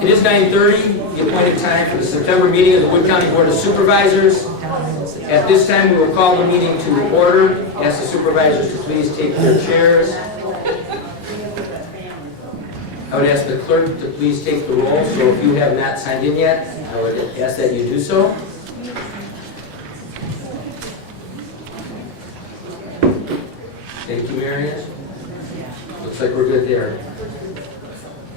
It is 9:30, the appointed time for the September meeting of the Wood County Board of Supervisors. At this time, we will call the meeting to order. Ask the supervisors to please take their chairs. I would ask the clerk to please take the roll, so if you have not signed in yet, I would ask that you do so. Thank you, Marion. Looks like we're good there.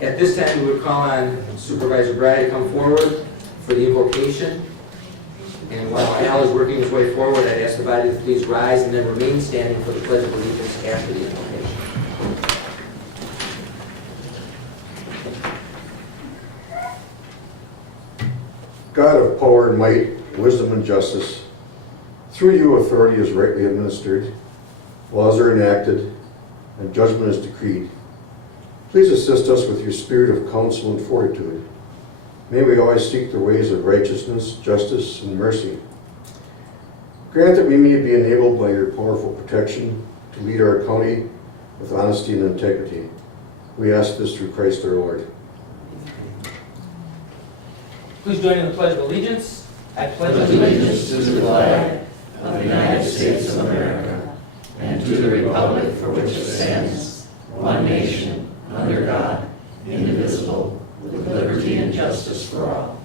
At this time, we would call on Supervisor Bride to come forward for the invocation. And while Al is working his way forward, I'd ask the body to please rise and then remain standing for the Pledge of Allegiance after the invocation. God of power and might, wisdom and justice, through you authority is rightly administered, laws are enacted, and judgment is decreed. Please assist us with your spirit of counsel and fortitude. May we always seek the ways of righteousness, justice, and mercy. Grant that we may be enabled by your powerful protection to lead our county with honesty and integrity. We ask this through Christ our Lord. Please join in the Pledge of Allegiance. I pledge allegiance to the flag of the United States of America and to the republic for which it stands, one nation, under God, indivisible, with liberty and justice for all.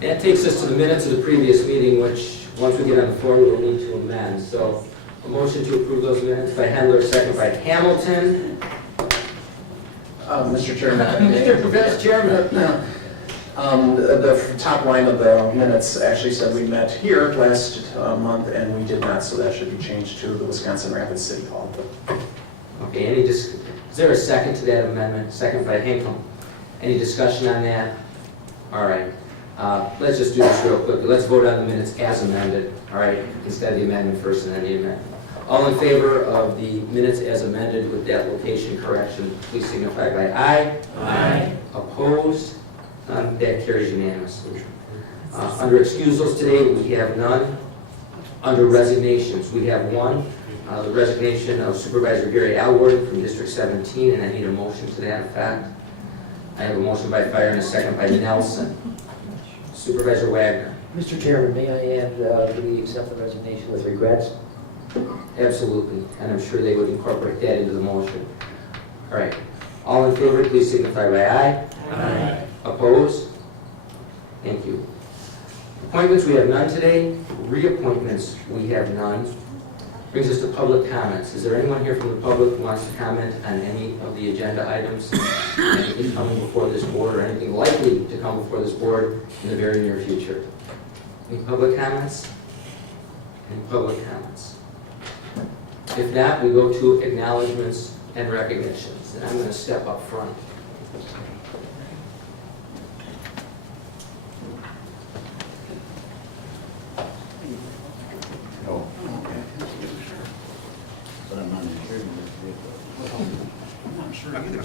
That takes us to the minutes of the previous meeting, which, once we get on the floor, we will need to amend. So, a motion to approve those minutes by Hendler, second by Hamilton. Mr. Chairman. Mr. Vice Chairman. The top line of the minutes actually said we met here last month, and we did not, so that should be changed to the Wisconsin Rapids City Hall. Okay, is there a second to that amendment? Second by Hinkle. Any discussion on that? All right. Let's just do this real quickly. Let's vote on the minutes as amended, all right? Instead of the amendment first and then the amendment. All in favor of the minutes as amended with that location correction, please signify by aye. Aye. Opposed? None. That carries unanimously. Under excusals today, we have none. Under resignations, we have one. The resignation of Supervisor Gary Alward from District 17, and I need a motion to that effect. I have a motion by Fire and a second by Nelson. Supervisor Wagner. Mr. Chairman, may I add that we accept the resignation with regrets? Absolutely, and I'm sure they would incorporate that into the motion. All right. All in favor, please signify by aye. Aye. Opposed? Thank you. Appointments, we have none today. Reappointments, we have none. Brings us to public comments. Is there anyone here from the public who wants to comment on any of the agenda items? Anything coming before this board or anything likely to come before this board in the very near future? Any public comments? Any public comments? If not, we go to acknowledgments and recognitions. And I'm going to step up front. But I'm not sure. I'm not sure either.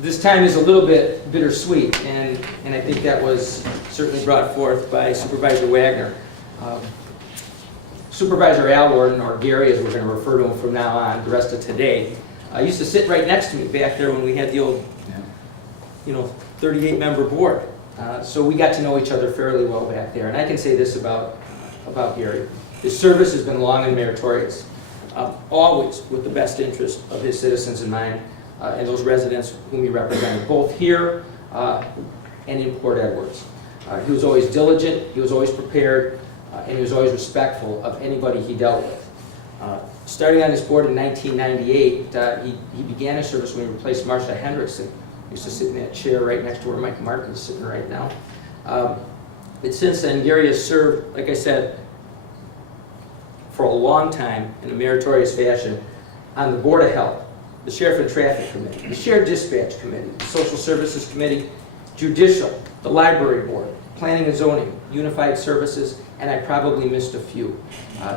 This time is a little bit bittersweet, and I think that was certainly brought forth by Supervisor Wagner. Supervisor Alward, or Gary as we're going to refer to him from now on, the rest of today, used to sit right next to me back there when we had the old 38-member board. So we got to know each other fairly well back there. And I can say this about Gary. His service has been long and meritorious, always with the best interest of his citizens in mind, and those residents whom he represented, both here and in Port Edwards. He was always diligent, he was always prepared, and he was always respectful of anybody he dealt with. Starting on this board in 1998, he began his service when he replaced Marcia Hendrickson. He used to sit in that chair right next to where Mike Martin is sitting right now. But since then, Gary has served, like I said, for a long time in a meritorious fashion on the Board of Health, the Sheriff and Traffic Committee, the Shared Dispatch Committee, the Social Services Committee, Judicial, the Library Board, Planning and Zoning, Unified Services, and I probably missed a few.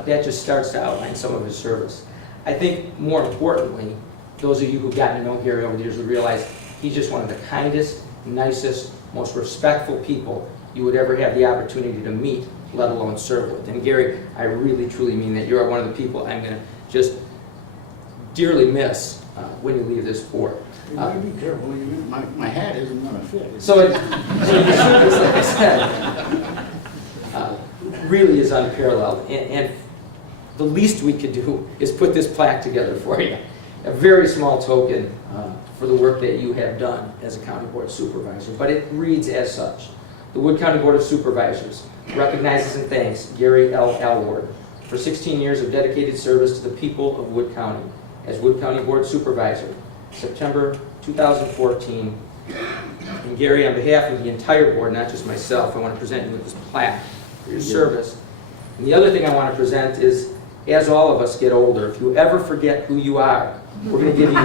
That just starts to outline some of his service. I think more importantly, those of you who've gotten to know Gary over the years would realize he's just one of the kindest, nicest, most respectful people you would ever have the opportunity to meet, let alone serve with. And Gary, I really truly mean that. You're one of the people I'm going to just dearly miss when you leave this board. You better be careful. My hat isn't going to fit. So your service, like I said, really is unparalleled. And the least we could do is put this plaque together for you. A very small token for the work that you have done as a county board supervisor, but it reads as such. The Wood County Board of Supervisors recognizes and thanks Gary L. Elward for 16 years of dedicated service to the people of Wood County as Wood County Board Supervisor, September 2014. And Gary, on behalf of the entire board, not just myself, I want to present you with this plaque for your service. And the other thing I want to present is, as all of us get older, if you ever forget who you are, we're going to give you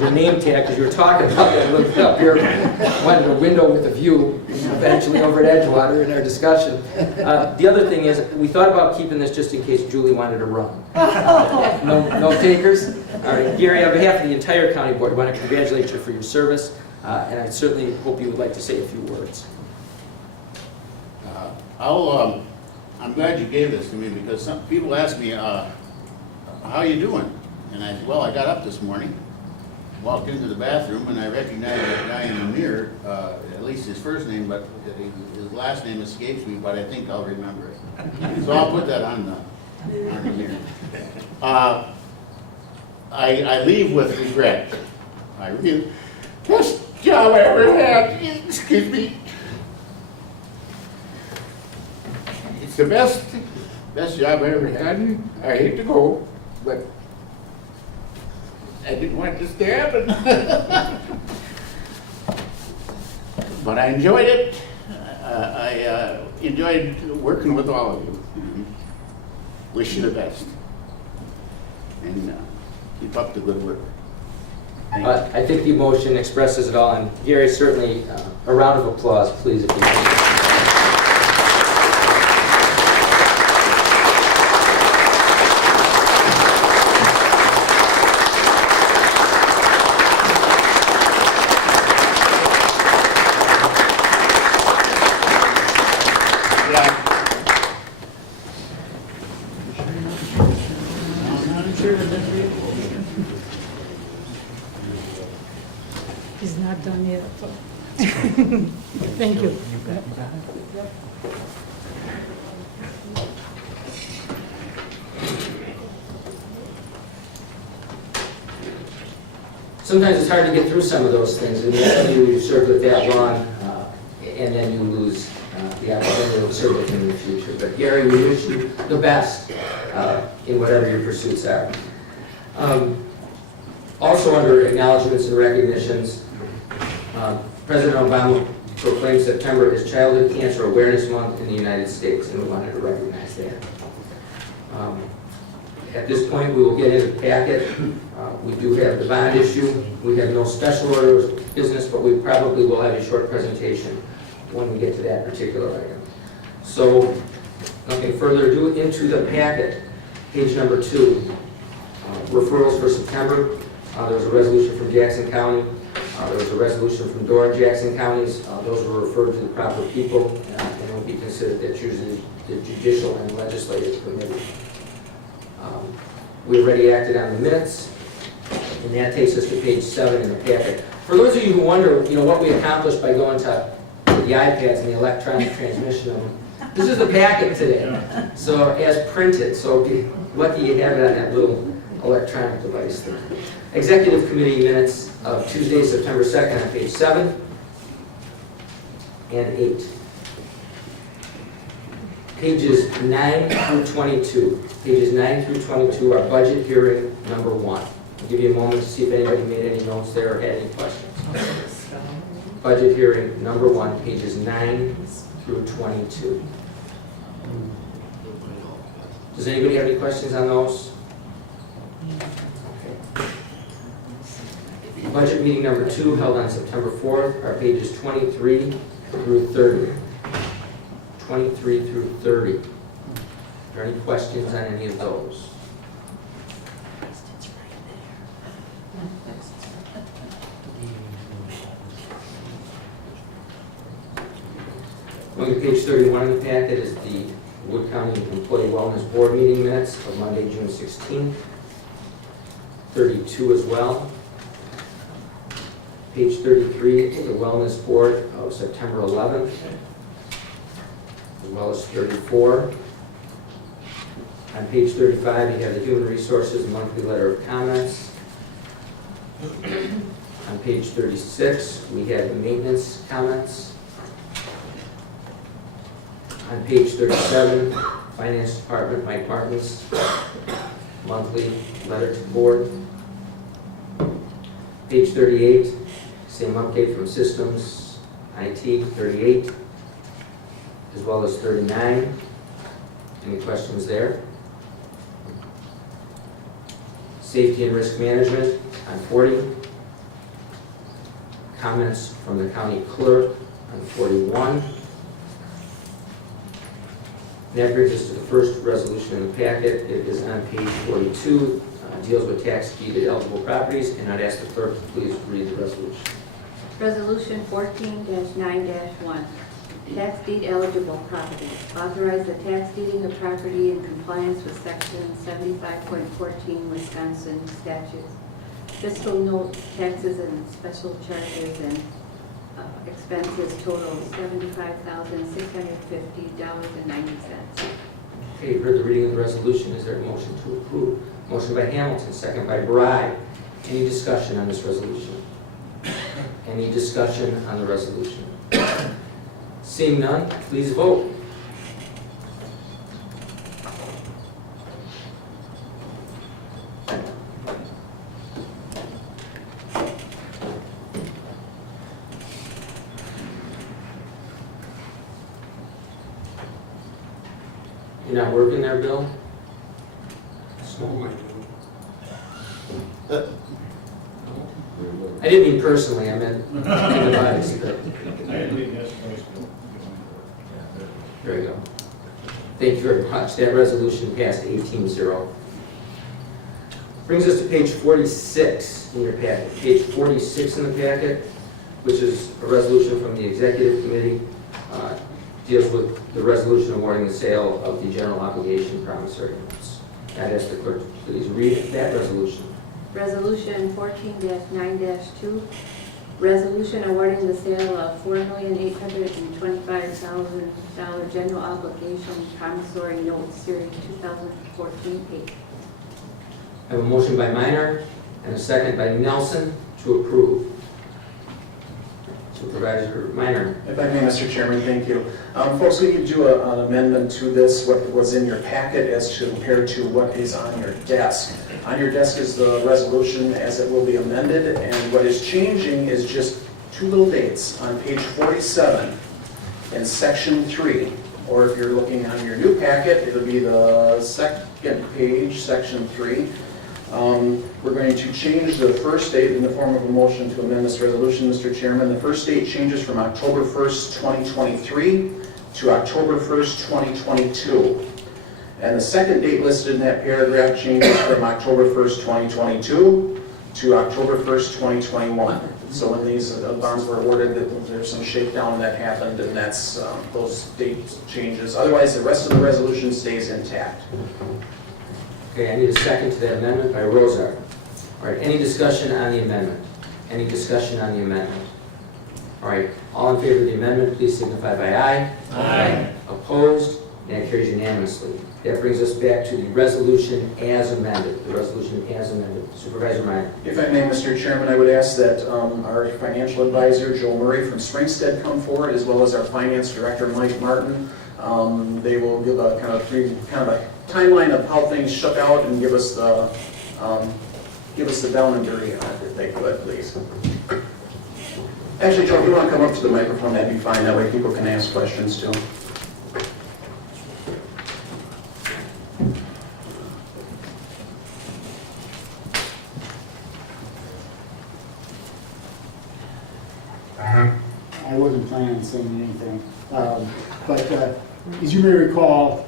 your name tag, because you were talking about that. Looked up here, went to a window with a view, eventually over at Edgewater in our discussion. The other thing is, we thought about keeping this just in case Julie wanted to run. No takers? All right, Gary, on behalf of the entire county board, I want to congratulate you for your service, and I certainly hope you would like to say a few words. I'm glad you gave this to me, because some people ask me, how you doing? And I said, well, I got up this morning, walked into the bathroom, and I recognized that guy in the mirror, at least his first name, but his last name escapes me, but I think I'll remember it. So I'll put that on the mirror. I leave with regret. I really, best job I ever had, excuse me. It's the best job I ever had, and I hate to go, but I didn't want this to happen. But I enjoyed it. I enjoyed working with all of you. Wish you the best. And keep up the good work. Thank you. I think the emotion expresses it all, and Gary, certainly a round of applause, please, if you can. He's not done yet. Thank you. Sometimes it's hard to get through some of those things, and then you serve with that long, and then you lose the opportunity to serve with him in the future. But Gary, we wish you the best in whatever your pursuits are. Also under acknowledgements and recognitions, President Obama proclaimed September as Childhood Cancer Awareness Month in the United States, and we wanted to recognize that. At this point, we will get into the packet. We do have the bond issue. We have no special order of business, but we probably will have a short presentation when we get to that particular item. So, nothing further ado, into the packet. Page number 2, referrals for September. There was a resolution from Jackson County. There was a resolution from Dora Jackson counties. Those were referred to the proper people and will be considered. That's usually the judicial and legislative committee. We already acted on the minutes, and that takes us to page 7 in the packet. For those of you who wonder, what we accomplished by going to the iPads and the electronic transmission of them, this is the packet today. So as printed, so be lucky you have it on that little electronic device there. Executive Committee minutes of Tuesday, September 2nd on page 7 and 8. Pages 9 through 22. Pages 9 through 22 are budget hearing number 1. I'll give you a moment to see if anybody made any notes there or had any questions. Budget hearing number 1, pages 9 through 22. Does anybody have any questions on those? Okay. Budget meeting number 2 held on September 4th are pages 23 through 30. 23 through 30. Are there any questions on any of those? 31 in the packet is the Wood County Employee Wellness Board meeting minutes of Monday, June 16th. 32 as well. Page 33 is the Wellness Board of September 11th, as well as 34. On page 35, you have the Human Resources Monthly Letter of Comments. On page 36, we have the Maintenance Comments. On page 37, Finance Department, Mike Martin's monthly letter to the board. Page 38, same update from Systems, IT, 38, as well as 39. Any questions there? Safety and Risk Management on 40. Comments from the county clerk on 41. That brings us to the first resolution in the packet. It is on page 42, deals with tax deeded eligible properties, and I'd ask the clerk to please read the resolution. Resolution 14-9-1, tax deed eligible property. Authorize the tax deeding of property in compliance with section 75.14 Wisconsin statutes. Fiscal note taxes and special charges and expenses total $75,650.90. Okay, you've heard the reading of the resolution. Is there a motion to approve? Motion by Hamilton, second by Bride. Any discussion on this resolution? Any discussion on the resolution? Seeing none, please vote. You're not working there, Bill? I didn't mean personally, I meant in the bodies. There you go. Thank you very much. That resolution passed 18-0. Brings us to page 46 in your packet. Page 46 in the packet, which is a resolution from the Executive Committee, deals with the resolution awarding the sale of the general obligation promissory notes. I'd ask the clerk to please read that resolution. Resolution 14-9-2, resolution awarding the sale of $4,825,000 general obligation promissory notes series 2014-8. I have a motion by Minor and a second by Nelson to approve. Supervisor Minor. If I may, Mr. Chairman, thank you. Folks, we could do an amendment to this, what was in your packet as to compared to what is on your desk. On your desk is the resolution as it will be amended, and what is changing is just two little dates. On page 47 in section 3, or if you're looking on your new packet, it'll be the second page, section 3. We're going to change the first date in the form of a motion to amend this resolution, Mr. Chairman. The first date changes from October 1st, 2023 to October 1st, 2022. And the second date listed in that paragraph changes from October 1st, 2022 to October 1st, 2021. So when these bonds were awarded, there's some shakedown that happened, and that's those date changes. Otherwise, the rest of the resolution stays intact. Okay, I need a second to that amendment by Rozar. All right, any discussion on the amendment? Any discussion on the amendment? All right, all in favor of the amendment, please signify by aye. Aye. Opposed? That carries unanimously. That brings us back to the resolution as amended. The resolution as amended. Supervisor Meyer. If I may, Mr. Chairman, I would ask that our financial advisor, Joe Murray from Springstead, come forward, as well as our finance director, Mike Martin. They will give a kind of a timeline of how things shook out and give us the down and dirty on it, if they could, please. Actually, Joe, if you want to come up to the microphone, that'd be fine. That way people can ask questions too. I wasn't planning on saying anything, but as you may recall,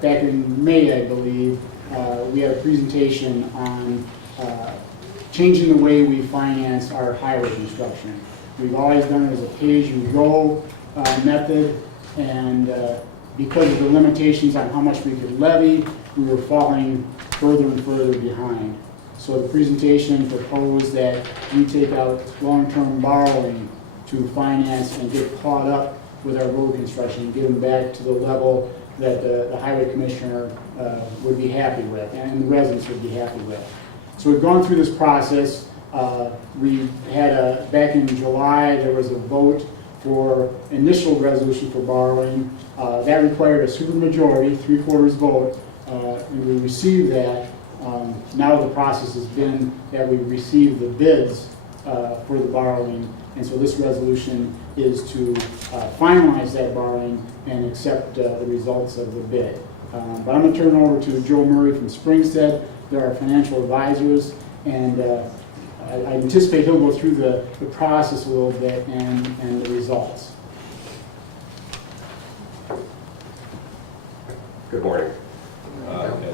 back in May, I believe, we had a presentation on changing the way we finance our highway construction. We've always done it as a pay-as-you-go method, and because of the limitations on how much we could levy, we were falling further and further behind. So the presentation proposed that we take out long-term borrowing to finance and get caught up with our road construction, get them back to the level that the highway commissioner would be happy with and the residents would be happy with. So we've gone through this process. We had back in July, there was a vote for initial resolution for borrowing. That required a supermajority, 3/4 vote, and we received that. Now the process has been that we received the bids for the borrowing, and so this resolution is to finalize that borrowing and accept the results of the bid. But I'm going to turn it over to Joe Murray from Springstead. They're our financial advisors, and I anticipate he'll go through the process a little bit and the results. Good morning.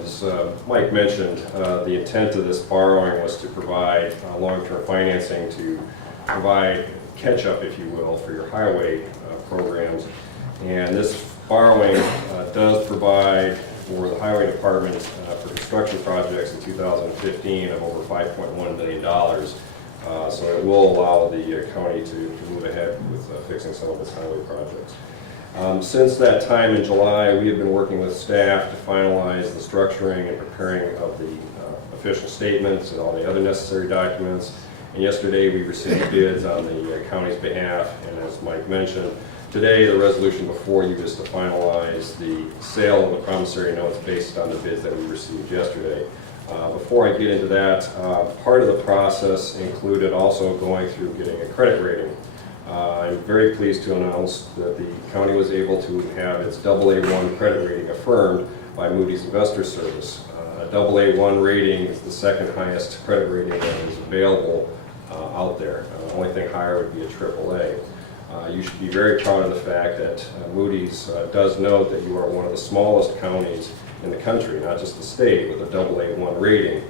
As Mike mentioned, the intent of this borrowing was to provide long-term financing to provide catch-up, if you will, for your highway programs. And this borrowing does provide for the highway department for construction projects in 2015 of over $5.1 billion. So it will allow the county to move ahead with fixing some of its highway projects. Since that time in July, we have been working with staff to finalize the structuring and preparing of the official statements and all the other necessary documents. And yesterday we received bids on the county's behalf, and as Mike mentioned, today the resolution before you is to finalize the sale of the promissory notes based on the bids that we received yesterday. Before I get into that, part of the process included also going through getting a credit rating. I'm very pleased to announce that the county was able to have its AA1 credit rating affirmed by Moody's Investor Service. A AA1 rating is the second highest credit rating that is available out there. The only thing higher would be a AAA. You should be very proud of the fact that Moody's does note that you are one of the smallest counties in the country, not just the state, with a AA1 rating.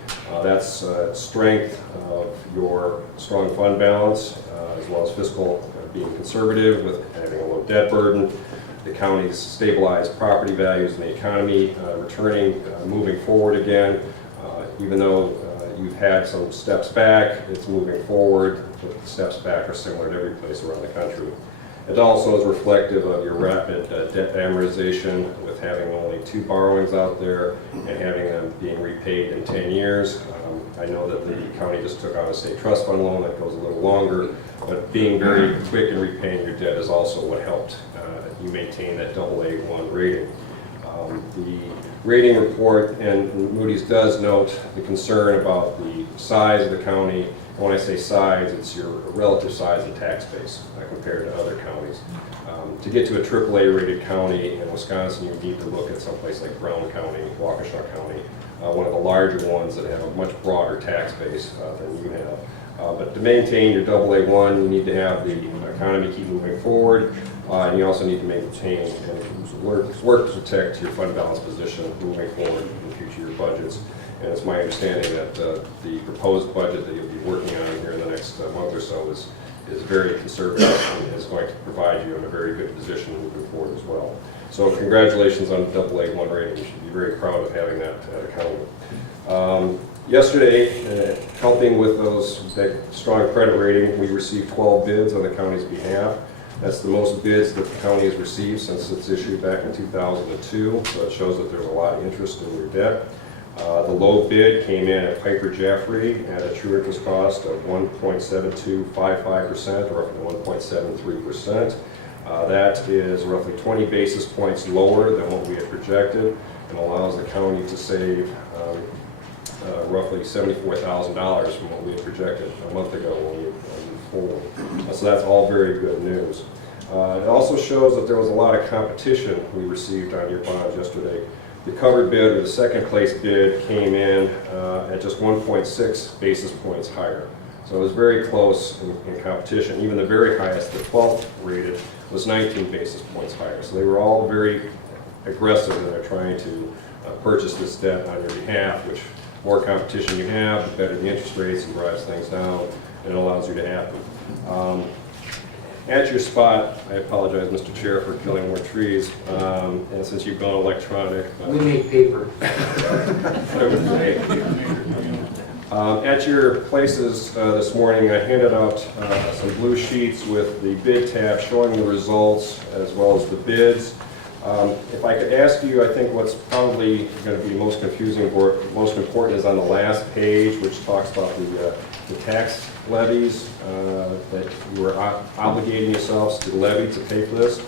That's strength of your strong fund balance, as well as fiscal being conservative with having a low debt burden, the county's stabilized property values and the economy returning, moving forward again. Even though you've had some steps back, it's moving forward, but the steps back are similar to every place around the country. It also is reflective of your rapid debt amortization with having only 2 borrowings out there and having them being repaid in 10 years. I know that the county just took out a state trust fund loan that goes a little longer, but being very quick in repaying your debt is also what helped you maintain that AA1 rating. The rating report, and Moody's does note the concern about the size of the county. And when I say size, it's your relative size of tax base compared to other counties. To get to a AAA rated county in Wisconsin, you need to look at someplace like Brown County, Waukesha County, one of the larger ones that have a much broader tax base than you have. But to maintain your AA1, you need to have the economy keep moving forward, and you also need to maintain and work to protect your fund balance position moving forward in future year budgets. And it's my understanding that the proposed budget that you'll be working on here in the next month or so is very conservative and is going to provide you in a very good position moving forward as well. So congratulations on the AA1 rating. You should be very proud of having that account. Yesterday, helping with that strong credit rating, we received 12 bids on the county's behalf. That's the most bids that the county has received since its issued back in 2002, so it shows that there's a lot of interest in your debt. The low bid came in at Piper Jaffray at a true interest cost of 1.7255%, or roughly 1.73%. That is roughly 20 basis points lower than what we had projected and allows the county to save roughly $74,000 from what we had projected a month ago when we moved forward. So that's all very good news. It also shows that there was a lot of competition we received on your bonds yesterday. The covered bid, or the second place bid, came in at just 1.6 basis points higher. So it was very close in competition. Even the very highest, the 12th rated, was 19 basis points higher. So they were all very aggressive in their trying to purchase this debt on your behalf, which more competition you have, the better the interest rates, and drives things down, and it allows you to happen. At your spot, I apologize, Mr. Chair, for killing more trees, and since you've gone electronic. We make paper. At your places this morning, I handed out some blue sheets with the bid tab showing the results as well as the bids. If I could ask you, I think what's probably going to be most confusing or most important is on the last page, which talks about the tax levies that you are obligating yourselves to levy to pay for this.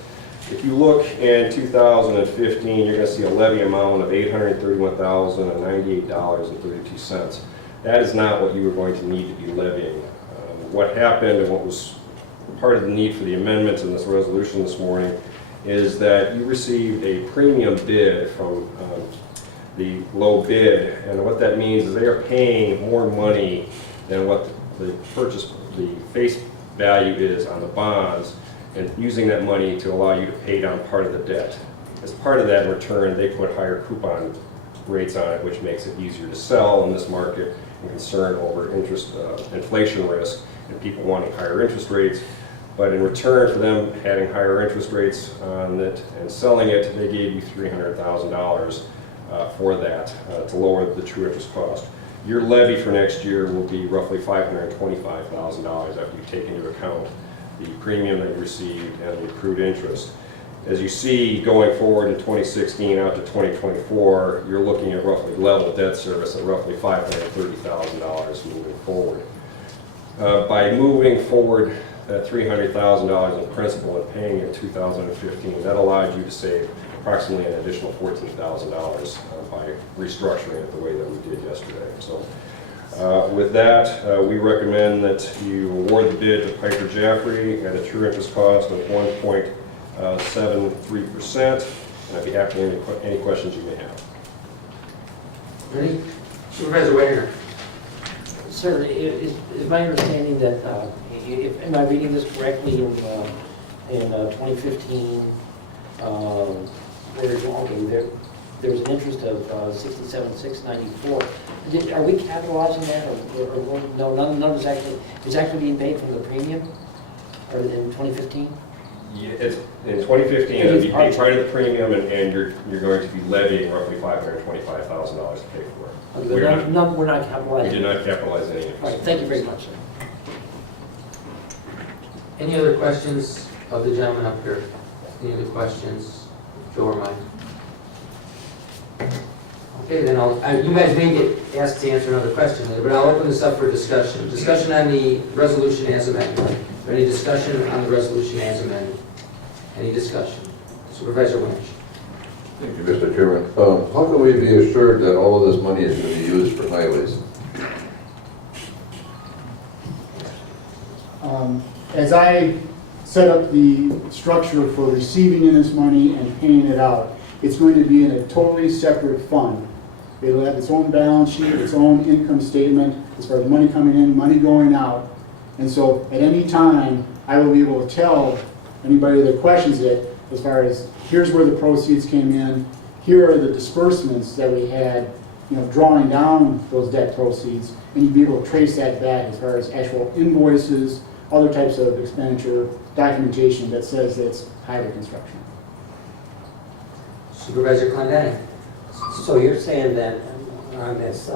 If you look in 2015, you're going to see a levy amount of $831,098.32. That is not what you are going to need to be levying. What happened and what was part of the need for the amendments in this resolution this morning is that you received a premium bid from the low bid, and what that means is they are paying more money than what the face value is on the bonds, and using that money to allow you to pay down part of the debt. As part of that, in return, they put higher coupon rates on it, which makes it easier to sell in this market, and concern over inflation risk and people wanting higher interest rates. But in return for them having higher interest rates on it and selling it, they gave you $300,000 for that to lower the true interest cost. Your levy for next year will be roughly $525,000 after you take into account the premium that you received and the accrued interest. As you see, going forward in 2016 out to 2024, you're looking at roughly level debt service at roughly $530,000 moving forward. By moving forward that $300,000 in principal and paying in 2015, that allowed you to save approximately an additional $14,000 by restructuring it the way that we did yesterday. So with that, we recommend that you award the bid to Piper Jaffray at a true interest cost of 1.73%, and I'd be happy to answer any questions you may have. Ready? Supervisor Wagner. Sir, is my understanding that, am I reading this correctly, in 2015, there was an interest of $67,694. Are we capitalizing that, or no? None is actually being paid from the premium, or in 2015? Yeah, in 2015, it'll be paid part of the premium, and you're going to be levying roughly $525,000 to pay for it. We're not capitalizing. We did not capitalize any interest. All right, thank you very much, sir. Any other questions of the gentleman up here? Any other questions, Joe or mine? Okay, then you guys may get asked to answer another question later, but I'll open this up for discussion. Discussion on the resolution as amended. Any discussion on the resolution as amended? Any discussion? Supervisor Lynch. Thank you, Mr. Chairman. How can we be assured that all of this money is going to be used for highways? As I set up the structure for receiving in this money and paying it out, it's going to be in a totally separate fund. It'll have its own balance sheet, its own income statement, as far as money coming in, money going out. And so at any time, I will be able to tell anybody that questions it, as far as here's where the proceeds came in, here are the disbursements that we had, drawing down those debt proceeds, and you'd be able to trace that back as far as actual invoices, other types of expenditure documentation that says it's highway construction. Supervisor Clendane. So you're saying that on this,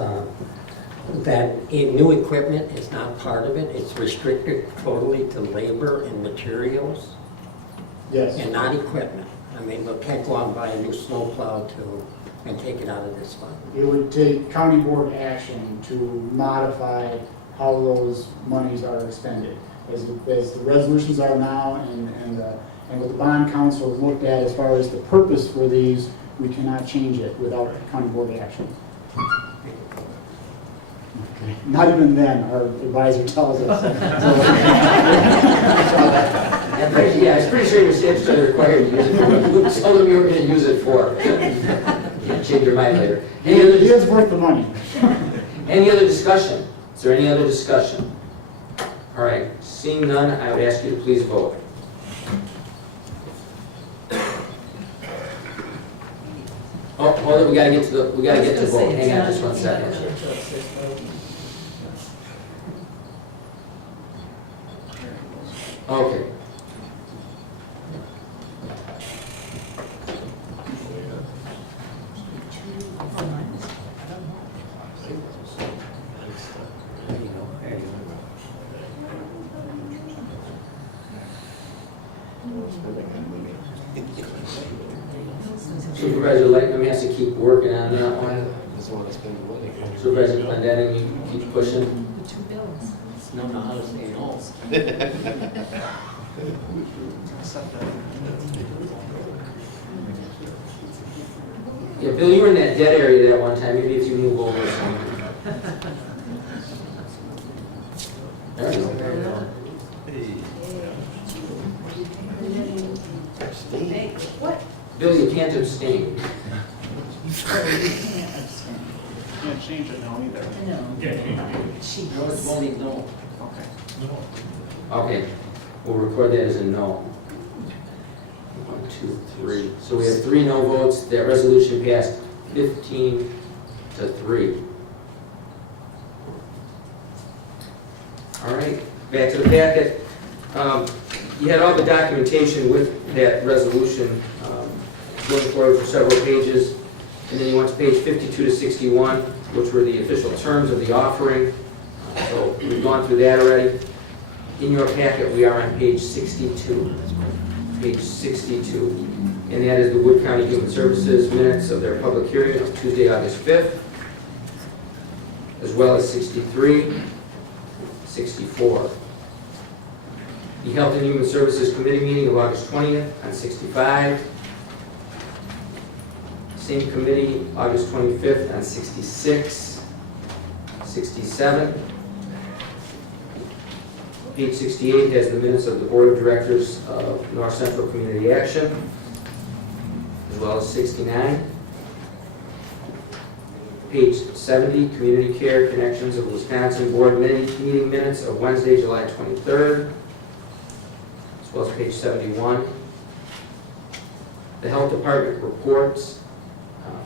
that new equipment is not part of it? It's restricted totally to labor and materials Yes. and not equipment? I mean, we can't go out and buy a new snowplow and take it out of this fund. It would take county board action to modify how those monies are expended. As the resolutions are now and what the bond council has looked at as far as the purpose for these, we cannot change it without county board action. Okay. Not even then, our advisor tells us. Yeah, it's pretty sure your statutory required to use it for what you told them you were going to use it for. Can't change your mind later. It is worth the money. Any other discussion? Is there any other discussion? All right, seeing none, I would ask you to please vote. Oh, hold it, we gotta get to vote. Hang on just one second. Okay. Supervisor Lightning has to keep working on that one. Doesn't want to spend the money. Supervisor Clendenin, you keep pushing. Two bills. No, no, how to say no. Yeah, Bill, you were in that dead area that one time, maybe if you move over or something. There you go. Hey, what? Bill, you can't abstain. Can't change it now either. No, it's voting no. Okay. Okay, we'll record that as a no. 1, 2, 3. So we have 3 no votes. That resolution passed 15 to 3. All right, back to the packet. You had all the documentation with that resolution going forward for several pages. And then you went to page 52 to 61, which were the official terms of the offering. So we've gone through that already. In your packet, we are on page 62. Page 62. And that is the Wood County Human Services minutes of their public hearing of Tuesday, August 5th, as well as 63, 64. The Health and Human Services Committee meeting of August 20th on 65. Same committee, August 25th on 66, 67. Page 68 has the minutes of the Board of Directors of North Central Community Action, as well as 69. Page 70, Community Care Connections of Wisconsin Board meeting minutes of Wednesday, July 23rd, as well as page 71. The Health Department reports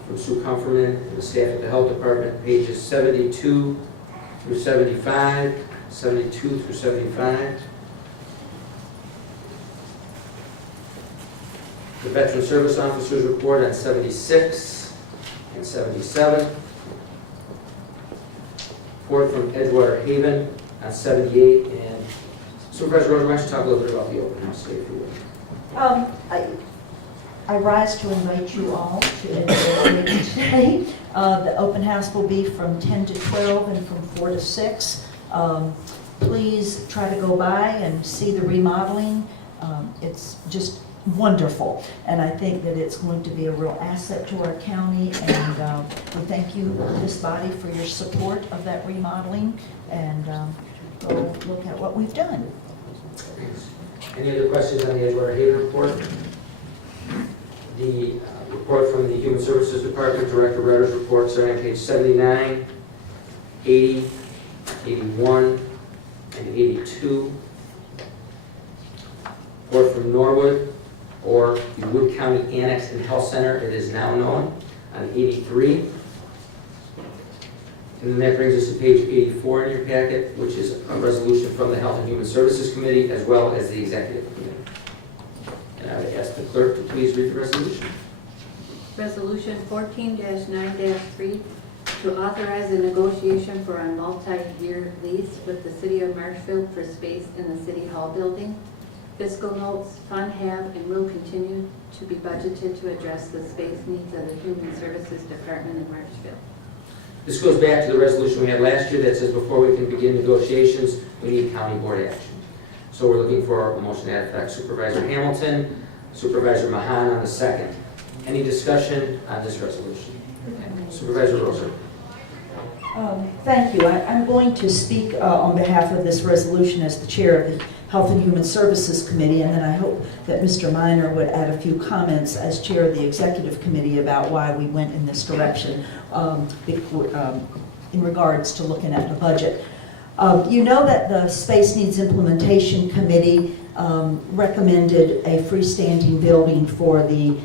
from Sue Comferman and the staff at the Health Department, pages 72 through 75, 72 through 75. The Veteran Service Officers report on 76 and 77. Report from Edgewater Haven on 78. And Supervisor Rosen, why don't you talk a little bit about the open house today, if you would. I rise to invite you all to Edgewater Haven today. The open house will be from 10 to 12 and from 4 to 6. Please try to go by and see the remodeling. It's just wonderful, and I think that it's going to be a real asset to our county, and we thank you, this body, for your support of that remodeling, and go look at what we've done. Any other questions on the Edgewater Haven report? The report from the Human Services Department, Director Retter's report, starting on page 79, 80, 81, and 82. Report from Norwood, or the Wood County Annex and Health Center, it is now known, on 83. And then that brings us to page 84 in your packet, which is a resolution from the Health and Human Services Committee, as well as the Executive Committee. And I would ask the clerk to please read the resolution. Resolution 14-9-3 to authorize a negotiation for a multi-year lease with the City of Marshfield for space in the City Hall building. Fiscal notes, fund have and will continue to be budgeted to address the space needs of the Human Services Department in Marshfield. This goes back to the resolution we had last year that says before we can begin negotiations, we need county board action. So we're looking for a motion to that effect. Supervisor Hamilton, Supervisor Mahan on the second. Any discussion on this resolution? Supervisor Roser. Thank you. I'm going to speak on behalf of this resolution as the chair of the Health and Human Services Committee, and then I hope that Mr. Minor would add a few comments as chair of the Executive Committee about why we went in this direction in regards to looking at the budget. You know that the Space Needs Implementation Committee recommended a freestanding building for the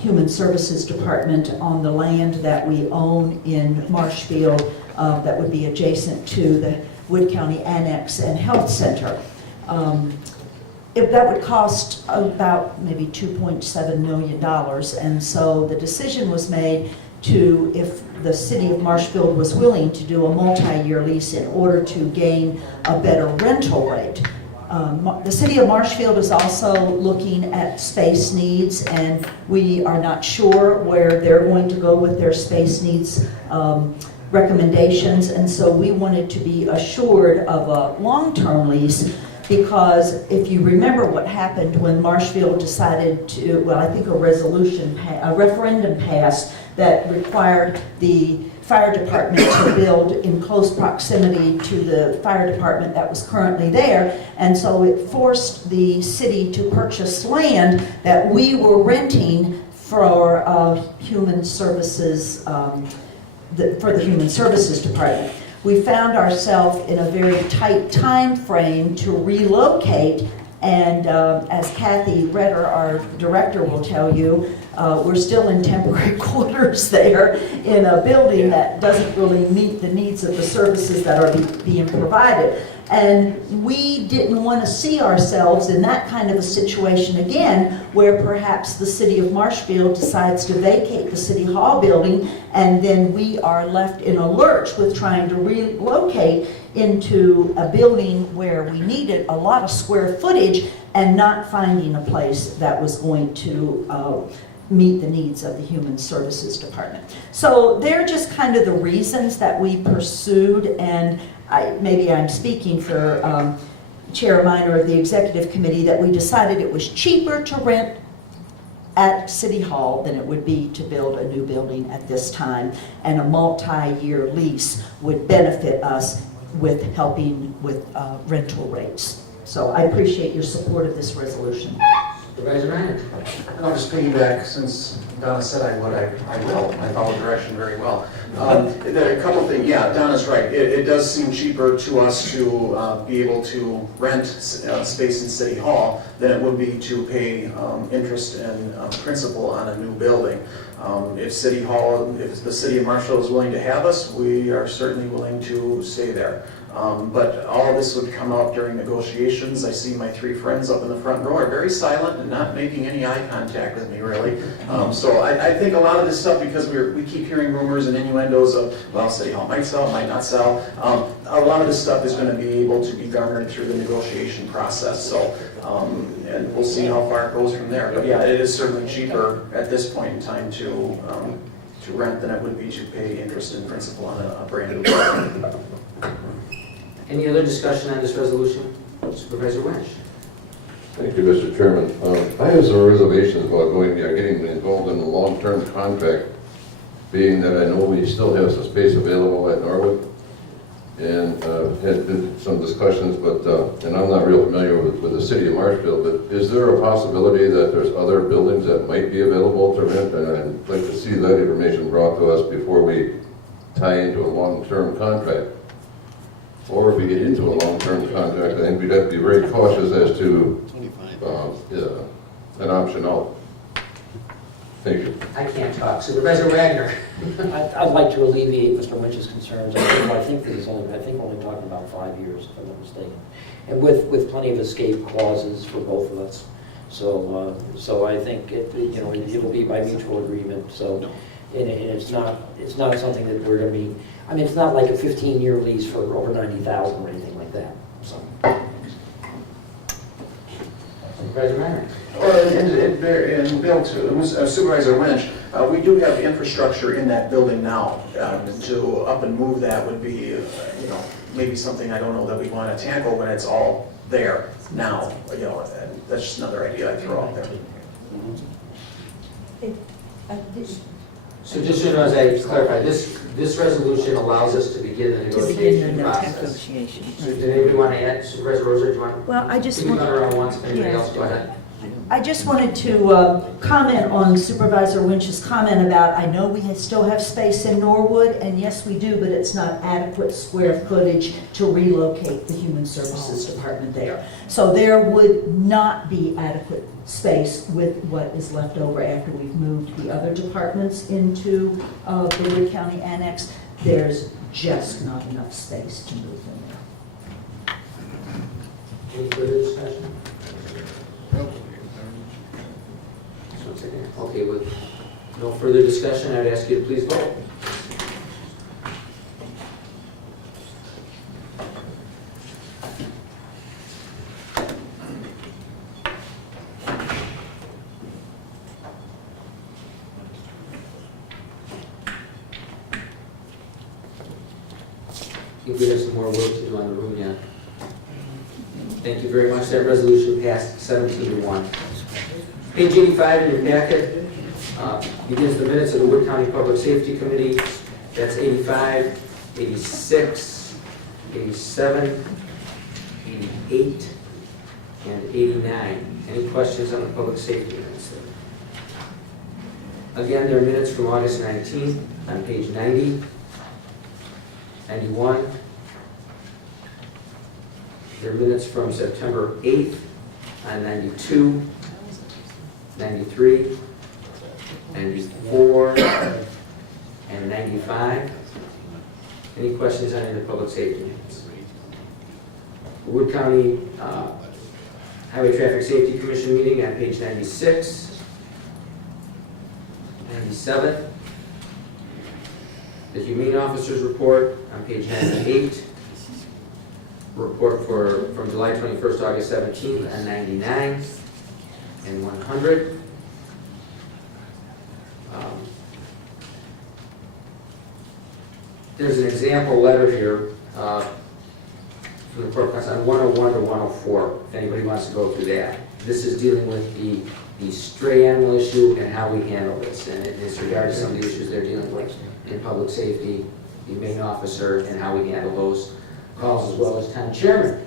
Human Services Department on the land that we own in Marshfield that would be adjacent to the Wood County Annex and Health Center. That would cost about maybe $2.7 million, and so the decision was made to, if the city of Marshfield was willing to do a multi-year lease in order to gain a better rental rate, The city of Marshfield is also looking at space needs, and we are not sure where they're going to go with their space needs recommendations, and so we wanted to be assured of a long-term lease, because if you remember what happened when Marshfield decided to, well, I think a referendum passed that required the fire department to build in close proximity to the fire department that was currently there, and so it forced the city to purchase land that we were renting for human services, for the Human Services Department. We found ourselves in a very tight time frame to relocate, and as Kathy Redder, our director, will tell you, we're still in temporary quarters there in a building that doesn't really meet the needs of the services that are being provided. And we didn't want to see ourselves in that kind of a situation again, where perhaps the city of Marshfield decides to vacate the City Hall building, and then we are left in a lurch with trying to relocate into a building where we needed a lot of square footage and not finding a place that was going to meet the needs of the Human Services Department. So they're just kind of the reasons that we pursued, and maybe I'm speaking for Chair Minor of the Executive Committee, that we decided it was cheaper to rent at City Hall than it would be to build a new building at this time, and a multi-year lease would benefit us with helping with rental rates. So I appreciate your support of this resolution. Supervisor Ryan? I'll just piggyback, since Donna said I would, I will. I follow direction very well. A couple things, yeah, Donna's right. It does seem cheaper to us to be able to rent space in City Hall than it would be to pay interest and principal on a new building. If City Hall, if the city of Marshall is willing to have us, we are certainly willing to stay there. But all this would come out during negotiations. I see my three friends up in the front row are very silent and not making any eye contact with me, really. So I think a lot of this stuff, because we keep hearing rumors and innuendos of, well, City Hall might sell, might not sell. A lot of this stuff is going to be able to be garnered through the negotiation process. So, and we'll see how far it goes from there. But yeah, it is certainly cheaper at this point in time to rent than it would be to pay interest and principal on a brand new building. Any other discussion on this resolution? Supervisor Winch? Thank you, Mr. Chairman. I have some reservations about getting involved in a long-term contract, being that I know we still have some space available at Norwood, and had been some discussions, but and I'm not real familiar with the city of Marshfield, but is there a possibility that there's other buildings that might be available to rent? And I'd like to see that information brought to us before we tie into a long-term contract. Or if we get into a long-term contract, I think we'd have to be very cautious as to an option out. Thank you. I can't talk. Supervisor Wagner? I'd like to alleviate Mr. Lynch's concerns. I think that he's only talking about 5 years, if I'm not mistaken, and with plenty of escape clauses for both of us. So I think it will be by mutual agreement. So, and it's not something that we're going to be. I mean, it's not like a 15-year lease for over $90,000 or anything like that. So. Supervisor Minor? And Bill, to Supervisor Winch, we do have infrastructure in that building now. To up and move that would be, maybe something I don't know that we want to tackle when it's all there now. And that's just another idea I throw out there. So just as I clarify, this resolution allows us to begin the negotiation process. So did anybody want to add? Supervisor Roser, do you want? Well, I just we can want go around once. If anybody else, go ahead. I just wanted to comment on Supervisor Winch's comment about, I know we still have space in Norwood, and yes, we do, but it's not adequate square footage to relocate the Human Services Department there. So there would not be adequate space with what is left over after we've moved the other departments into the Wood County Annex. There's just not enough space to move them there. Any further discussion? Okay, with no further discussion, I would ask you to please vote. I think we have some more work to do on the room yet. Thank you very much. That resolution passed 17-1. Page 85 in your packet begins the minutes of the Wood County Public Safety Committee. That's 85, 86, 87, 88, and 89. Any questions on the public safety minutes? Again, there are minutes from August 19th on page 90, 91. There are minutes from September 8th on 92, 93, 94, and 95. Any questions on any of the public safety minutes? Wood County Highway Traffic Safety Commission meeting on page 96, 97. The Humane Officers Report on page 98. Report from July 21st, August 17th on 99 and 100. There's an example letter here from the court on 101 to 104, if anybody wants to go through that. This is dealing with the stray animal issue and how we handle this, and it is regarding some of the issues they're dealing with in public safety, the main officer, and how we handle those calls, as well as town chairman,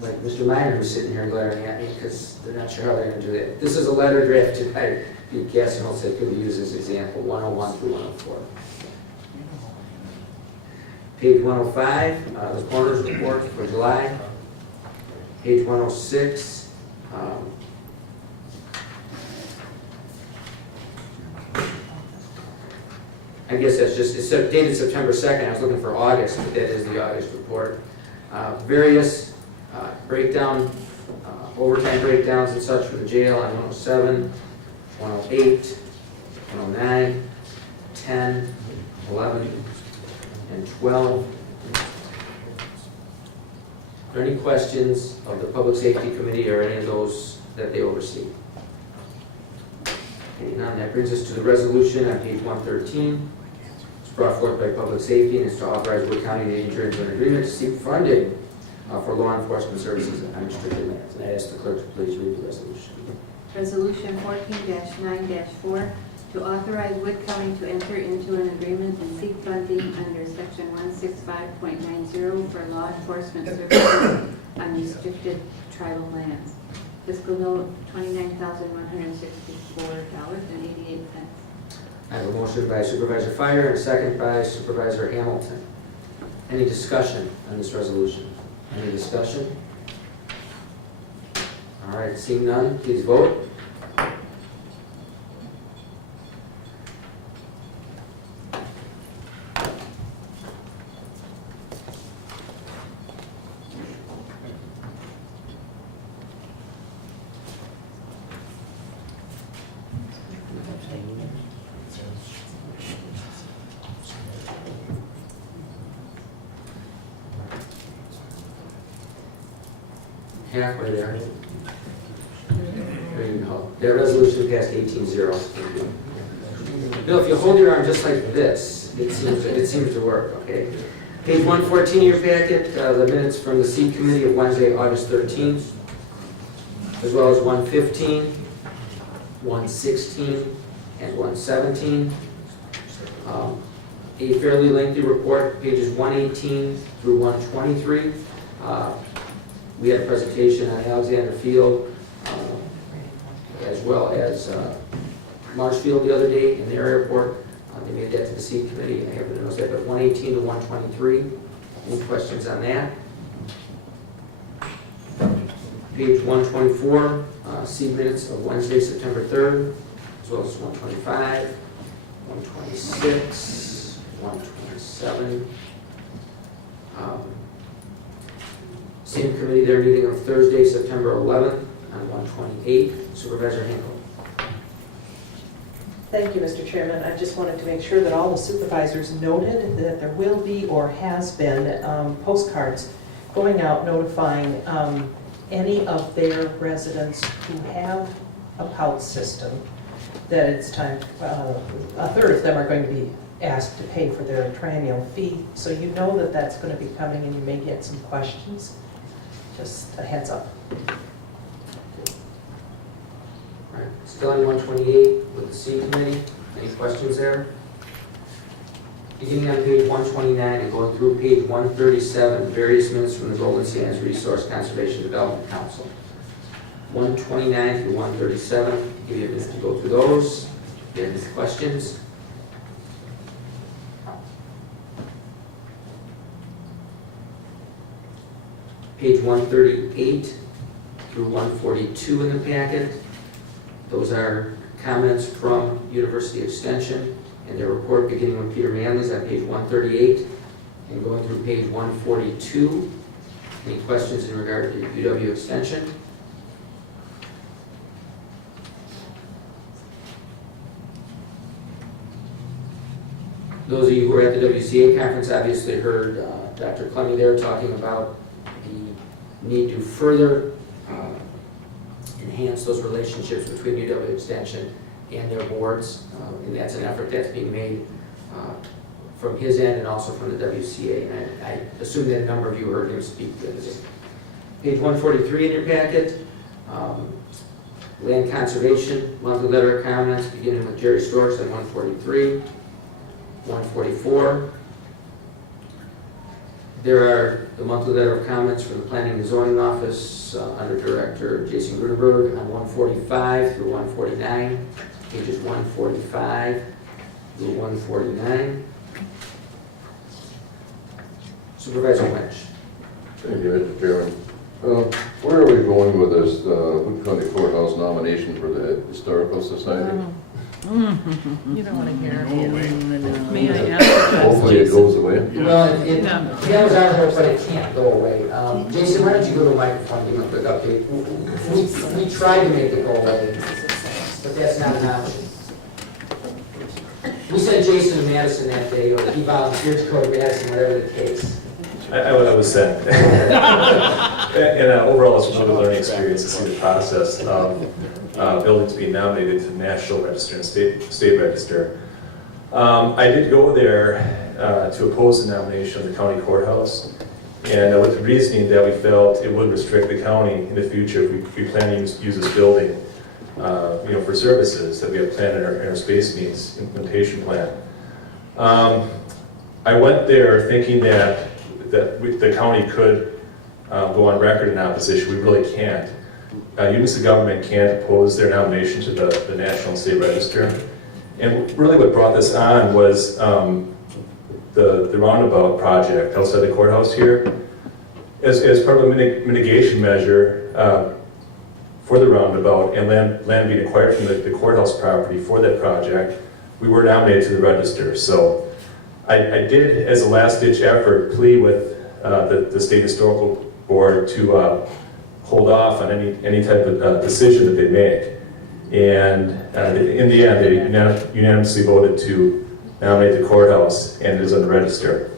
like Mr. Minor, who's sitting here glaring at me because they're not sure how they're going to do that. This is a letter drafted by Pete Cassinell, said could be used as example, 101 through 104. Page 105, the coroner's report for July. Page 106, I guess that's just, it's dated September 2nd. I was looking for August, but that is the August report. Various breakdown, overtime breakdowns and such for the jail on 107, 108, 109, 10, 11, and 12. Are there any questions of the Public Safety Committee or any of those that they oversee? Okay, none. That brings us to the resolution on page 113. It's brought forth by Public Safety and is to authorize Wood County to enter into an agreement to seek funding for law enforcement services on restricted lands. And I ask the clerk to please read the resolution. Resolution 14-9-4, to authorize Wood County to enter into an agreement and seek funding under section 165.90 for law enforcement services on restricted tribal lands. Fiscal note $29,164.88. I have a motion by Supervisor Fire and a second by Supervisor Hamilton. Any discussion on this resolution? Any discussion? All right, seeing none, please vote. Halfway there. There you go. That resolution passed 18-0. Bill, if you hold your arm just like this, it seems to work, okay? Page 114 of your packet, the minutes from the Seat Committee of Wednesday, August 13th, as well as 115, 116, and 117. A fairly lengthy report, pages 118 through 123. We had a presentation on Alexander Field, as well as Marshfield the other day in their airport. They made that to the Seat Committee, and everybody knows that, but 118 to 123. Any questions on that? Page 124, Seat minutes of Wednesday, September 3rd, as well as 125, 126, 127. Same committee, their meeting of Thursday, September 11th, on 128. Supervisor Hinkle. Thank you, Mr. Chairman. I just wanted to make sure that all the supervisors noted that there will be or has been postcards going out notifying any of their residents who have a POUT system that it's time, a third of them are going to be asked to pay for their triennial fee. So you know that that's going to be coming and you may get some questions. Just a heads up. All right, still on 128 with the C committee. Any questions there? Beginning on page 129 and going through page 137, various minutes from the Golden Sands Resource Conservation Development Council. 129 through 137, give you a minute to go through those. If you have any questions? Page 138 through 142 in the packet. Those are comments from University Extension and their report beginning with Peter Manley's on page 138 and going through page 142. Any questions in regard to UW Extension? Those of you who were at the WCA conference obviously heard Dr. Clemmy there talking about the need to further enhance those relationships between UW Extension and their boards, and that's an effort that's being made from his end and also from the WCA, and I assume that a number of you heard him speak to this. Page 143 in your packet, land conservation, monthly letter of comments, beginning with Jerry Storks on 143, 144. There are the monthly letter of comments from the Planning and Zoning Office under Director Jason Grudenberg on 145 through 149, pages 145 through 149. Supervisor Lynch. Thank you, Mr. Chairman. Where are we going with this Wood County Courthouse nomination for the Historical Society? You don't want to hear it. May I ask? Hopefully it goes away. Well, that was our hope, but it can't go away. Jason, why don't you go to the microphone, give me a quick update. We tried to make it go away, but that's not an option. We sent Jason to Madison that day, or he volunteered to go to Madison, whatever the case. I was sent. And overall, it's a really learning experience to see the process of buildings being nominated to the National Register and State Register. I did go there to oppose the nomination of the county courthouse, and with the reasoning that we felt it would restrict the county in the future if we plan to use this building for services that we have planned in our space needs implementation plan. I went there thinking that the county could go on record in opposition. We really can't. Units of government can't oppose their nomination to the National and State Register. And really what brought this on was the roundabout project outside the courthouse here. As part of a mitigation measure for the roundabout and land being acquired from the courthouse property for that project, we were nominated to the register. So I did, as a last-ditch effort, plea with the State Historical Board to hold off on any type of decision that they make. And in the end, they unanimously voted to nominate the courthouse, and it is on the register.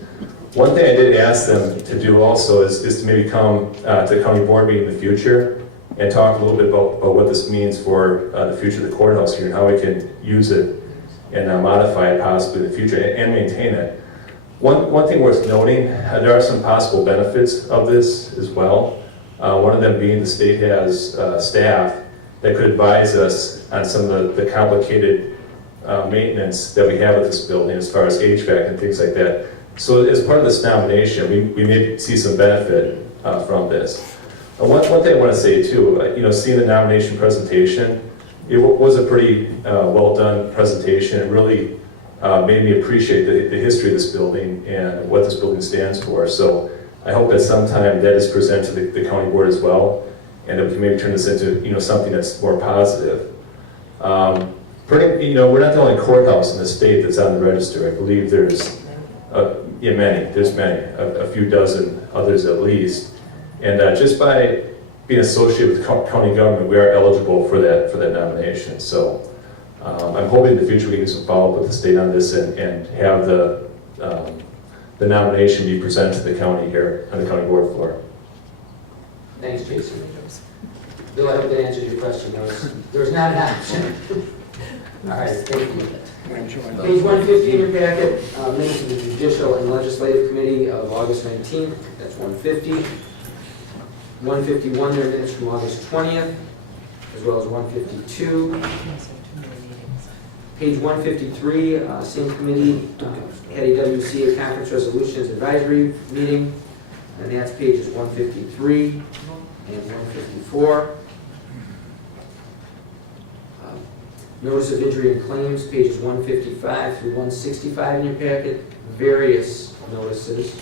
One thing I did ask them to do also is to maybe come to the county board meeting in the future and talk a little bit about what this means for the future of the courthouse here and how we can use it and modify it possibly in the future and maintain it. One thing worth noting, there are some possible benefits of this as well. One of them being the state has staff that could advise us on some of the complicated maintenance that we have at this building as far as HVAC and things like that. So as part of this nomination, we may see some benefit from this. One thing I want to say too, seeing the nomination presentation, it was a pretty well done presentation. It really made me appreciate the history of this building and what this building stands for. So I hope that sometime that is presented to the county board as well, and that we can maybe turn this into something that's more positive. We're not the only courthouse in the state that's on the register. I believe there's many, a few dozen others at least. And just by being associated with county government, we are eligible for that nomination. So I'm hoping in the future we can do some follow-up with the state on this and have the nomination be presented to the county here on the county board floor. Thanks, Jason. Bill, I hope that answers your question. There was not an option. All right, thank you. Page 150 in your packet, minutes of the Judicial and Legislative Committee of August 19th, that's 150. 151, there are minutes from August 20th, as well as 152. Page 153, same committee, had a WCA Conference Resolutions Advisory Meeting, and that's pages 153 and 154. Notice of injury and claims, pages 155 through 165 in your packet, various notices,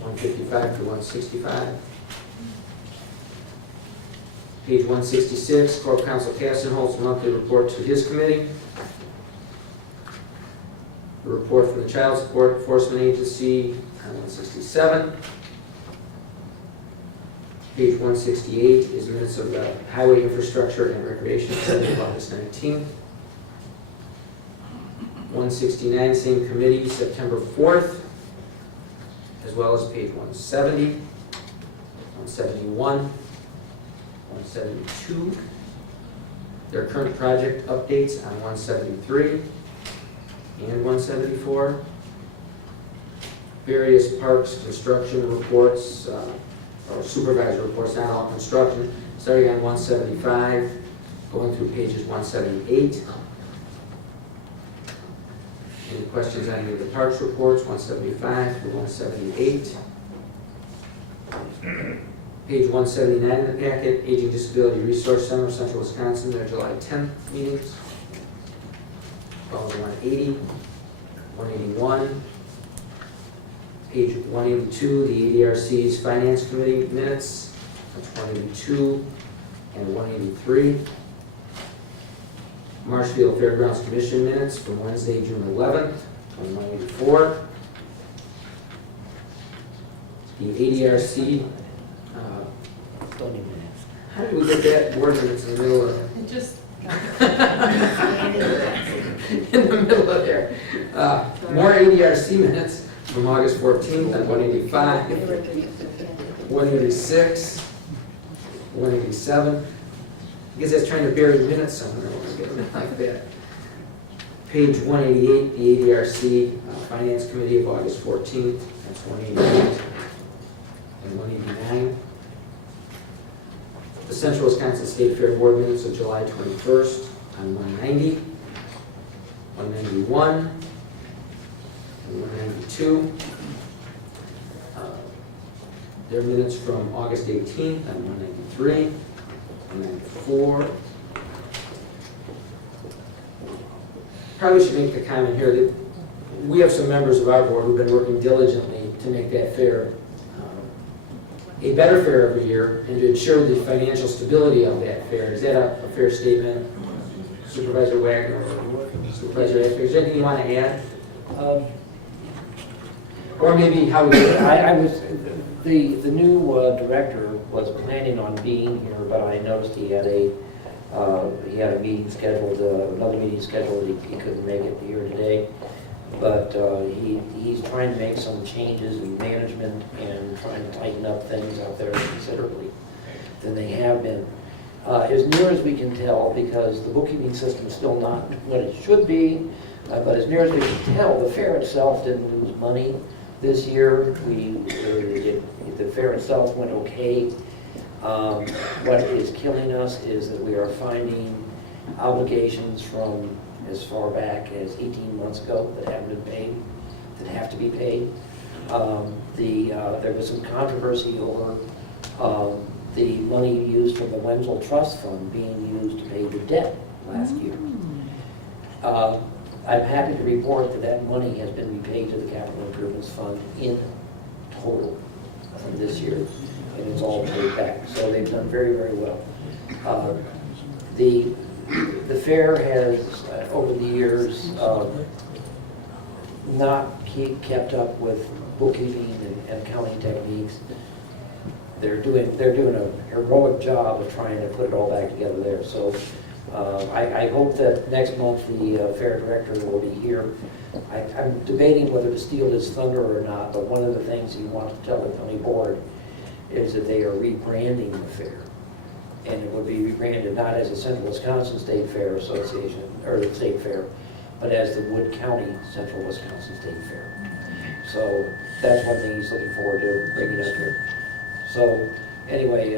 155 through 165. Page 166, Corp Counsel Castenholz's monthly report to his committee. The report from the Child Support Enforcement Agency on 167. Page 168 is minutes of the Highway Infrastructure and Recreation Committee of August 19th. 169, same committee, September 4th, as well as page 170, 171, 172. There are current project updates on 173 and 174. Various parks construction reports, or supervisor reports, not all construction, starting on 175, going through pages 178. Any questions on any of the parks reports, 175 through 178. Page 179 in the packet, Aging Disability Resource Center, Central Wisconsin, their July 10th meetings. Follows 180, 181. Page 182, the ADRC's Finance Committee minutes, that's 182 and 183. Marshfield Fairgrounds Commission minutes from Wednesday, June 11th, 184. The ADRC, how did we get that board minutes in the middle of? It just. In the middle of there. More ADRC minutes from August 14th on 185, 186, 187. I guess that's trying to bury the minutes somewhere when I get them like that. Page 188, the ADRC Finance Committee of August 14th, that's 188 and 189. The Central Wisconsin State Fair Board minutes of July 21st on 190, 191, and 192. Their minutes from August 18th on 193, 194. Probably should make the comment here that we have some members of our board who've been working diligently to make that fair a better fair every year and to ensure the financial stability of that fair. Is that a fair statement, Supervisor Wagner or Supervisor Asper? Is there anything you want to add? Or maybe how we The new director was planning on being here, but I noticed he had a meeting scheduled, another meeting scheduled. He couldn't make it here today. But he's trying to make some changes in management and trying to tighten up things out there considerably than they have been. As near as we can tell, because the bookkeeping system's still not what it should be, but as near as we can tell, the fair itself didn't lose money this year. The fair itself went okay. What is killing us is that we are finding obligations from as far back as 18 months ago that haven't been paid, that have to be paid. There was some controversy over the money used from the Wenzel Trust Fund being used to pay the debt last year. I'm happy to report that that money has been repaid to the Capital Improvements Fund in total from this year, and it's all paid back. So they've done very, very well. The fair has, over the years, not kept up with bookkeeping and accounting techniques. They're doing a heroic job of trying to put it all back together there. So I hope that next month the fair director will be here. I'm debating whether to steal his thunder or not, but one of the things he wants to tell the county board is that they are rebranding the fair. and it would be rebranded not as the Central Wisconsin State Fair Association, or the State Fair, but as the Wood County Central Wisconsin State Fair. So that's one thing he's looking forward to bringing up here. So anyway,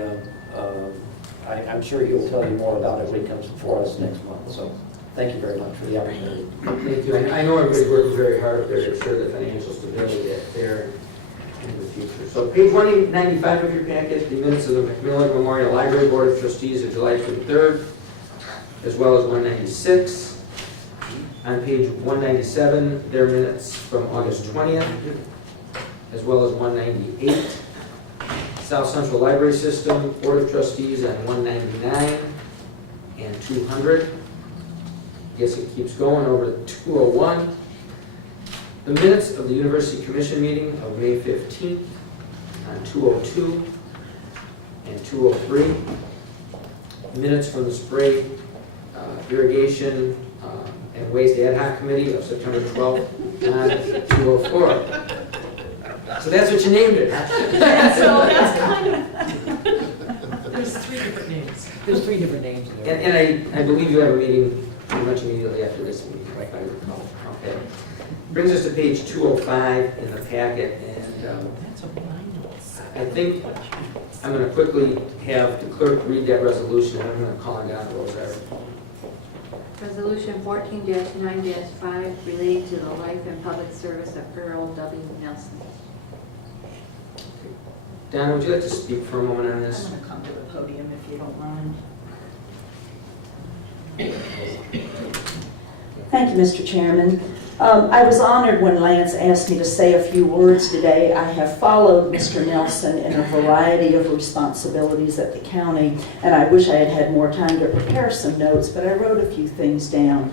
I'm sure he'll tell you more about it when he comes before us next month. So thank you very much for the opportunity. Thank you. I know everybody's working very hard up there to ensure the financial stability that's there in the future. So page 195 of your packet, the minutes of the Macmillan Memorial Library Board of Trustees of July 23rd, as well as 196. On page 197, their minutes from August 20th, as well as 198. South Central Library System Board of Trustees on 199 and 200. Guess it keeps going over to 201. The minutes of the University Commission meeting of May 15th on 202 and 203. Minutes from the Spray Irrigation and Waste Ad Hoc Committee of September 12th on 204. So that's what you named it, huh? So that's kind of, there's three different names. There's three different names in there. And I believe you have a meeting pretty much immediately after this meeting, if I recall. Okay. Brings us to page 205 in the packet, and That's what mine was. I think I'm going to quickly have the clerk read that resolution, and I'm going to call it down to Rosario. Resolution 14-9-5 relating to the life and public service of Earl W. Nelson. Don, would you like to speak for a moment on I'm this? going to come to the podium if you don't mind. Thank you, Mr. Chairman. I was honored when Lance asked me to say a few words today. I have followed Mr. Nelson in a variety of responsibilities at the county, and I wish I had had more time to prepare some notes, but I wrote a few things down.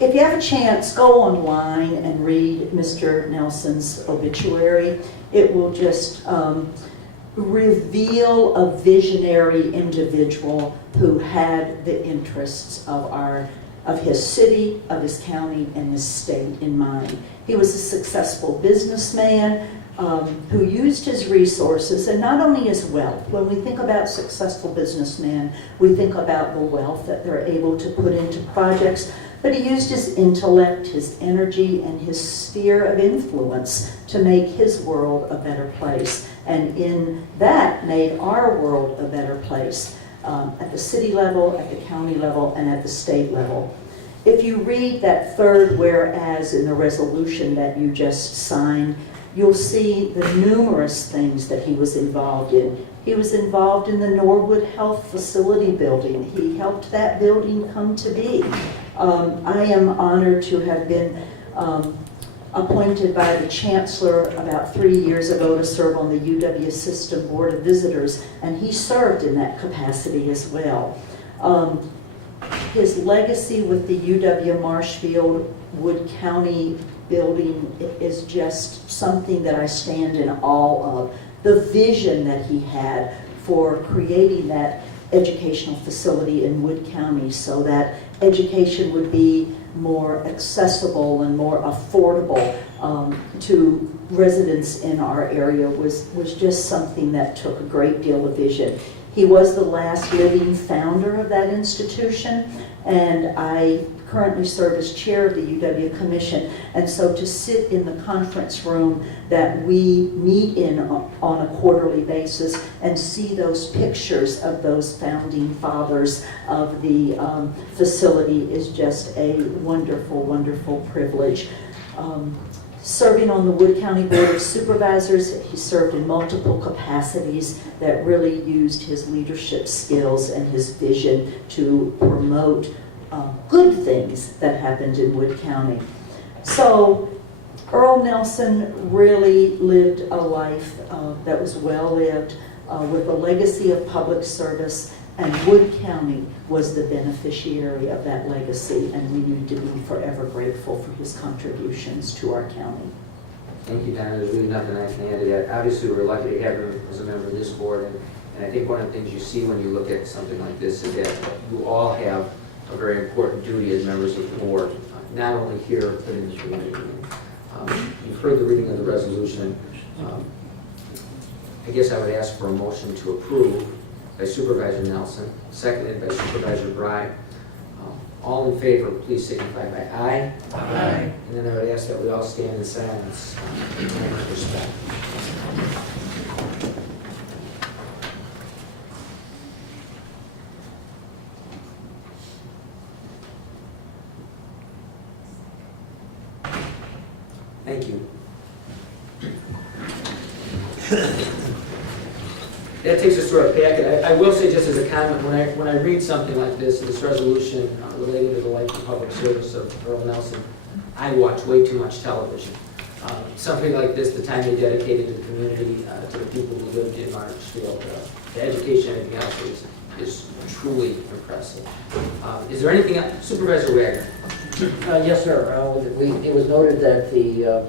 If you have a chance, go online and read Mr. Nelson's obituary. It will just reveal a visionary individual who had the interests of his city, of his county, and his state in mind. He was a successful businessman who used his resources, and not only his wealth. When we think about successful businessmen, we think about the wealth that they're able to put into projects, but he used his intellect, his energy, and his sphere of influence to make his world a better place, and in that made our world a better place. At the city level, at the county level, and at the state level. If you read that third whereas in the resolution that you just signed, you'll see the numerous things that he was involved in. He was involved in the Norwood Health Facility building. He helped that building come to be. I am honored to have been appointed by the Chancellor about 3 years ago to serve on the UW System Board of Visitors, and he served in that capacity as well. His legacy with the UW Marshfield Wood County building is just something that I stand in awe of. The vision that he had for creating that educational facility in Wood County so that education would be more accessible and more affordable to residents in our area was just something that took a great deal of vision. He was the last living founder of that institution, and I currently serve as chair of the UW Commission. And so to sit in the conference room that we meet in on a quarterly basis and see those pictures of those founding fathers of the facility is just a wonderful, wonderful privilege. Serving on the Wood County Board of Supervisors, he served in multiple capacities that really used his leadership skills and his vision to promote good things that happened in Wood County. So Earl Nelson really lived a life that was well lived with a legacy of public service, and Wood County was the beneficiary of that legacy, and we need to be forever grateful for his contributions to our county. Thank you, Donna. There's really nothing I can add to that. Obviously, we're lucky to have him as a member of this board, and I think one of the things you see when you look at something like this is that you all have a very important duty as members of the board, not only here, but in the community. You've heard the reading of the resolution. I guess I would ask for a motion to approve by Supervisor Nelson, seconded by Supervisor Bry. All in favor, please signify by aye. Aye. And then I would ask that we all stand in silence in respect. Thank you. That takes us to our packet. I will say, just as a comment, when I read something like this resolution related to the life and public service of Earl Nelson, I watch way too much television. Something like this, the time they dedicated to the community, to the people who lived in Marshfield, the education and everything else is truly impressive. Is there anything else? Supervisor Wagner? Yes, sir. It was noted that the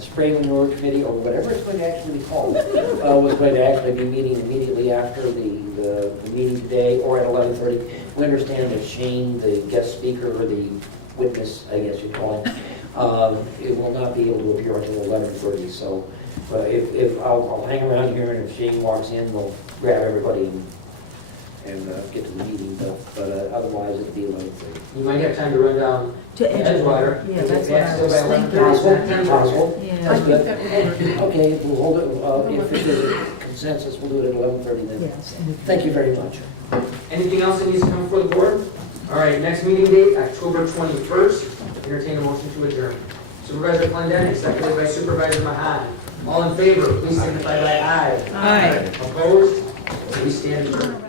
spring manure committee, or whatever it's going to actually be called, was going to actually be meeting immediately after the meeting today, or at 11:30. We understand that Shane, the guest speaker, or the witness, I guess you call him, it will not be able to appear until 11:30. So if I'll hang around here, and if Shane walks in, we'll grab everybody and get to the meeting, but otherwise it'll be 11:30. You might have time to run down To Edgewater. Yeah, that's what I was Possible, thinking. possible. Yeah. That's good. Okay, we'll hold it, if there's a consensus, we'll do it at 11:30 then. Yes. and we can- Thank you very much. Anything else that needs to come before the board? All right, next meeting date, October 21st. Entertain a motion to adjourn. Supervisor Clendenning, seconded by Supervisor Mahan. All in favor, please signify by aye. Aye. Opposed? We stand adjourned.